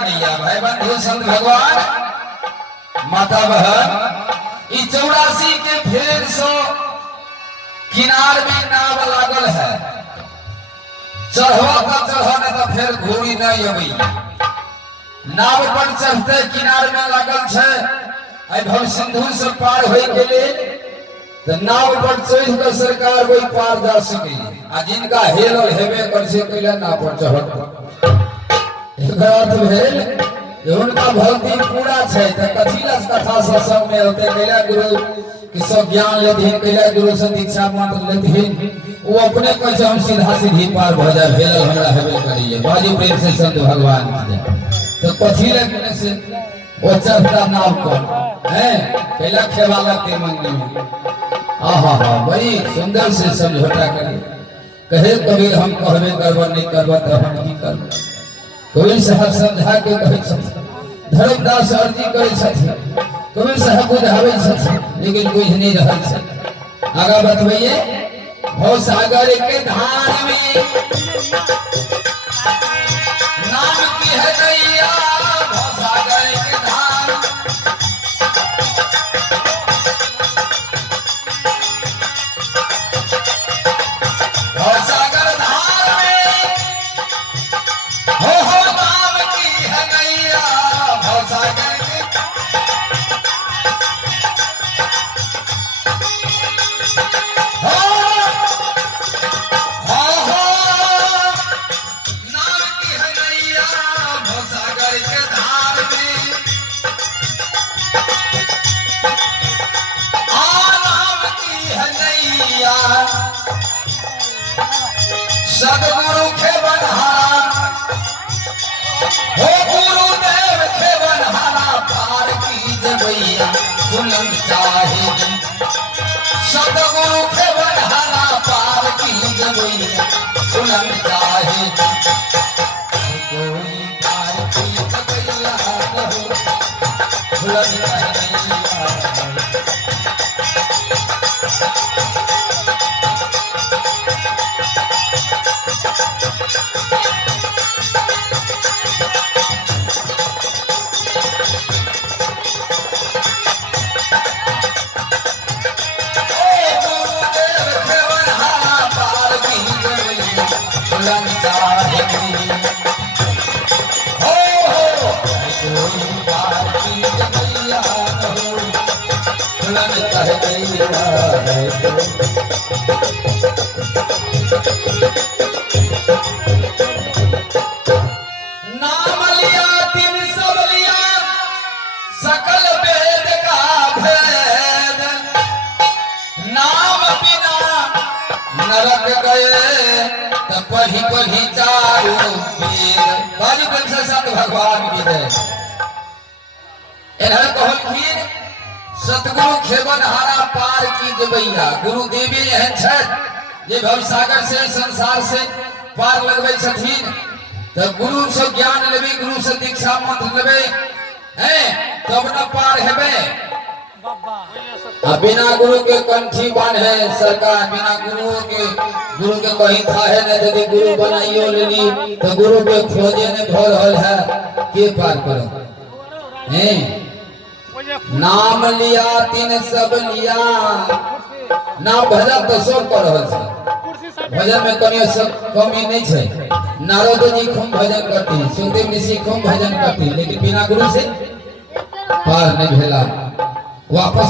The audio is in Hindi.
संत भगवान माता बहन 84 के फेर सो किनार में नाव लागल है। चढ़ो तो चढ़ो न तो फिर घोड़ी नहीं अबी नाव पर चढ़ते किनार में लागल छे। आई भव सिंधु से पार होई के लिए तो नाव पर चढ़ कर सरकार वही पार जा सके। आ जिनका हेल और हेवे कर से कैला नाव पर चढ़त एक अर्थ भेल उनका भक्ति पूरा है। तो कथिला कथा सत्संग में होते कैला गुरु कि सब ज्ञान लेथिन कैला गुरु से दीक्षा मंत्र लेथिन वो अपने कहे हम सीधा सीधी पार भ जाए भेल हमरा हेबे करिए बाजू प्रेम से संत भगवान की तो कथिला के से वो चढ़ता नाव पर है कैला खेवाला के मंगली में आहा हा बड़ी सुंदर से समझौता करे कहे कबीर हम कहबे करब नहीं करब तो हम की करब। कबीर साहब समझा के कहे धर्मदास अर्जी करे कबीर साहब बुझावे लेकिन बुझ नहीं रहा। आगा बतबइए भव सागर के धार में नाम की है नैया भव सागर के धार भव सागर धार में हो नाम की है नैया भव सागर के सदगुरु के बनहारा हो गुरुदेव के बनहारा पार की जबैया बुलंद चाहे सदगुरु के बनहारा पार की जबैया बुलंद चाहे कोई पार की जबैया बुलंद चाहे हो कोई पार की जबैया हो भूलन चाहे नहीं नाम लिया तीन सब लिया सकल वेद का भेद नाम बिना नरक गए तब पढ़ी पढ़ी चारो वेद बाली बंश संत भगवान की है इन्हें कहलखिन सतगुरु खेबन हारा पार की जबैया गुरु देवी एहन छथि जे भवसागर से संसार से पार लगबै छथिन तब गुरु से ज्ञान लेबे गुरु से दीक्षा मंत्र लेबे हैं तब न पार हेबे बिना गुरु के कंठी बांधे सरकार बिना गुरु के कहीं था है न यदि गुरु बनाइयो लेली तो गुरु के खोजे ने भ रहल है के पार करो हैं नाम लिया तीन सब लिया नाम भजन तो सब कर रहल छै भजन में कनियो सब कमी नहीं छै नारद जी खूब भजन करती सुखदेव ऋषि खूब भजन करती लेकिन बिना गुरु से पार नहीं भेला वापस